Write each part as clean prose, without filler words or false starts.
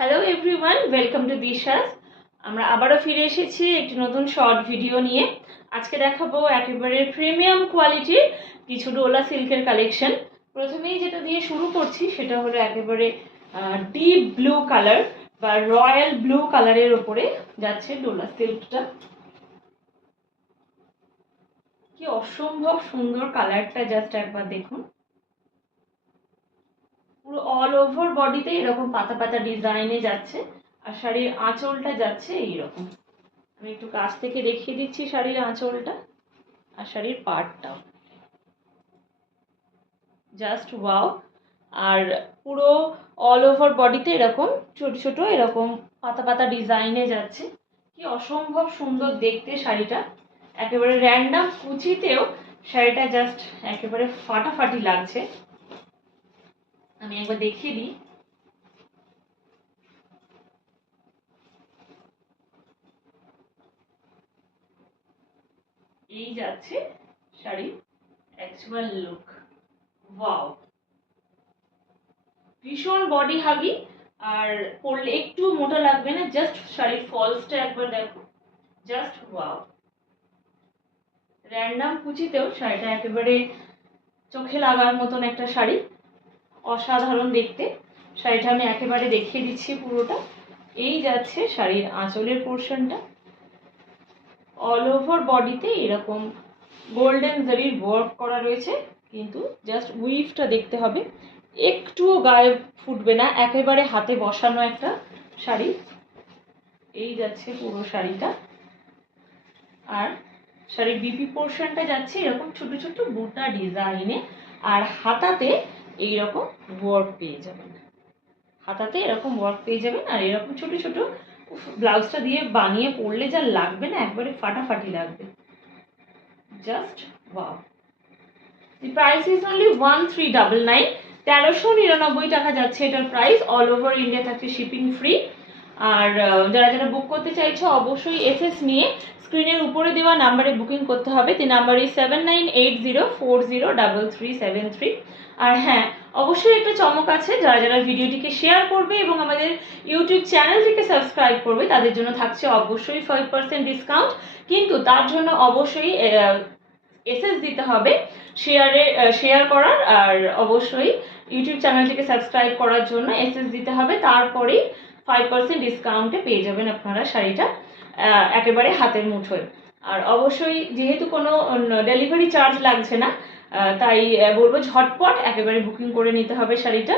Hello everyone, welcome to দিশাস। আমরা আবারও ফিরে এসেছি একটি নতুন শর্ট ভিডিও নিয়ে। আজকে দেখাবো একেবারে প্রিমিয়াম কোয়ালিটির কিছু ডোলা সিল্কের কালেকশন। প্রথমেই যেটা দিয়ে শুরু করছি সেটা হলো একেবারে ডিপ ব্লু কালার বা রয়্যাল ব্লু কালারের ওপরে যাচ্ছে ডোলা সিল্কটা। কি অসম্ভব সুন্দর কালারটা, জাস্ট একবার দেখুন। পুরো অল ওভার বডিতে এরকম পাতা পাতা ডিজাইনে যাচ্ছে, আর শাড়ির আঁচলটা যাচ্ছে এইরকম। আমি একটু কাছ থেকে দেখিয়ে দিচ্ছি শাড়ির আঁচলটা আর শাড়ির পাড়টাও। Just wow. আর পুরো অল ওভার বডিতে এরকম ছোট ছোট এরকম পাতা পাতা ডিজাইনে যাচ্ছে। কি অসম্ভব সুন্দর দেখতে শাড়িটা। একেবারে র্যান্ডাম কুচিতেও শাড়িটা জাস্ট একেবারে ফাটাফাটি লাগছে। আমি একবার দেখিয়ে দিই। এই যাচ্ছে শাড়ির অ্যাকচুয়াল লুক। ওয়াও, ভীষণ বডি হাগি, আর পরলে একটু মোটা লাগবে না। জাস্ট শাড়ির ফলসটা একবার দেখো, জাস্ট ওয়াও। র্যান্ডাম কুচিতেও শাড়িটা একেবারে চোখে লাগার মতন একটা শাড়ি, অসাধারণ দেখতে। শাড়িটা আমি একেবারে দেখিয়ে দিচ্ছি পুরোটা। এই যাচ্ছে শাড়ির আঁচলের পোর্শনটা। অল ওভার বডিতে এরকম গোল্ডেন জারির ওয়ার্ক করা রয়েছে, কিন্তু জাস্ট উইভটা দেখতে হবে, একটুও গায়ে ফুটবে না, একেবারে হাতে বসানো একটা শাড়ি। এই যাচ্ছে পুরো শাড়িটা। আর শাড়ির বিপি পোর্শনটা যাচ্ছে এরকম ছোট ছোট বুটা ডিজাইনে, আর হাতাতে এইরকম ওয়ার্ক পেয়ে যাবেন। হাতাতে এরকম ওয়ার্ক পেয়ে যাবেন, আর এরকম ছোট ছোট ব্লাউজটা দিয়ে বানিয়ে পরলে যা লাগবে না, একবারে ফাটাফাটি লাগবে। Just wow. The price is only 1399, 1399 টাকা যাচ্ছে এটার প্রাইস। অল ওভার ইন্ডিয়া থাকছে শিপিং ফ্রি। আর যারা যারা বুক করতে চাইছো অবশ্যই এসএস নিয়ে স্ক্রিনের উপরে দেওয়া নাম্বারে বুকিং করতে হবে। the number is 7980403373। আর হ্যাঁ, অবশ্যই একটা চমক আছে, যারা যারা ভিডিওটিকে শেয়ার করবে এবং আমাদের ইউটিউব চ্যানেলটিকে সাবস্ক্রাইব করবে তাদের জন্য থাকছে অবশ্যই 5% ডিসকাউন্ট। কিন্তু তার জন্য অবশ্যই এসএস দিতে হবে শেয়ার করার, আর অবশ্যই ইউটিউব চ্যানেলটিকে সাবস্ক্রাইব করার জন্য এসএস দিতে হবে। তারপরেই 5% ডিসকাউন্টে পেয়ে যাবেন আপনারা শাড়িটা একেবারে হাতের মুঠোয়। আর অবশ্যই যেহেতু কোনো ডেলিভারি চার্জ লাগছে না, তাই বলবো ঝটপট একেবারে বুকিং করে নিতে হবে শাড়িটা।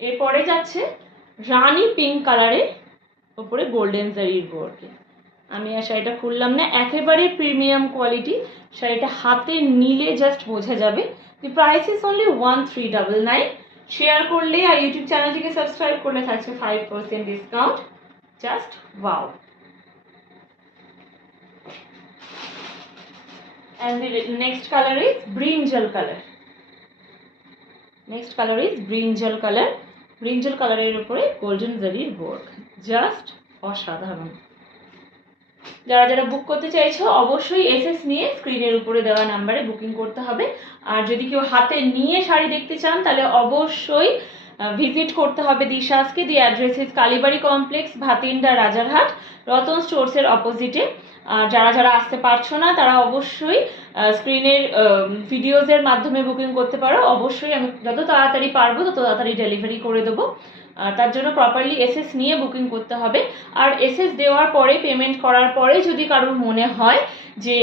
এরপরে যাচ্ছে রানী পিঙ্ক কালারের ওপরে গোল্ডেন জারির ওয়ার্কে। আমি আর শাড়িটা খুললাম না, একেবারে প্রিমিয়াম কোয়ালিটি। শাড়িটা হাতে নিলে জাস্ট বোঝা যাবে। দি প্রাইস ইজ অনলি 1399। শেয়ার করলে আর ইউটিউব চ্যানেলটিকে সাবস্ক্রাইব করলে থাকছে 5% discount. Just wow. And the next color is brinjal color. Next color is brinjal color. Brinjal color এর উপরে গোল্ডেন জারির ওয়ার্ক, জাস্ট অসাধারণ। যারা যারা বুক করতে চাইছো অবশ্যই এসএস নিয়ে স্ক্রিনের উপরে দেওয়া নাম্বারে বুকিং করতে হবে। আর যদি কেউ হাতে নিয়ে শাড়ি দেখতে চান তাহলে অবশ্যই ভিজিট করতে হবে দিশাসকে। The address is Kalibari complex, Bhatinda, Rajarhat, Ratan স্টোর্সের অপোজিটে। যারা যারা আসতে পারছো না তারা অবশ্যই স্ক্রিনের ভিডিওজের মাধ্যমে বুকিং করতে পারো। অবশ্যই আমি যত তাড়াতাড়ি পারবো তত তাড়াতাড়ি ডেলিভারি করে দেবো। তার জন্য প্রপারলি এসএস নিয়ে বুকিং করতে হবে। আর এসএস দেওয়ার পরে, পেমেন্ট করার পরে যদি কারোর মনে হয় যে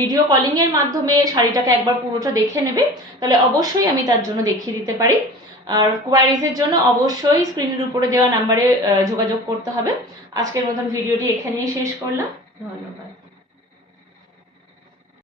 ভিডিও কলিংয়ের মাধ্যমে শাড়িটাকে একবার পুরোটা দেখে নেবে, তাহলে অবশ্যই আমি তার জন্য দেখিয়ে দিতে পারি। আর কোয়ারিজের জন্য অবশ্যই স্ক্রিনের উপরে দেওয়া নাম্বারে যোগাযোগ করতে হবে। আজকের মতন ভিডিওটি এখানেই শেষ করলাম। ধন্যবাদ।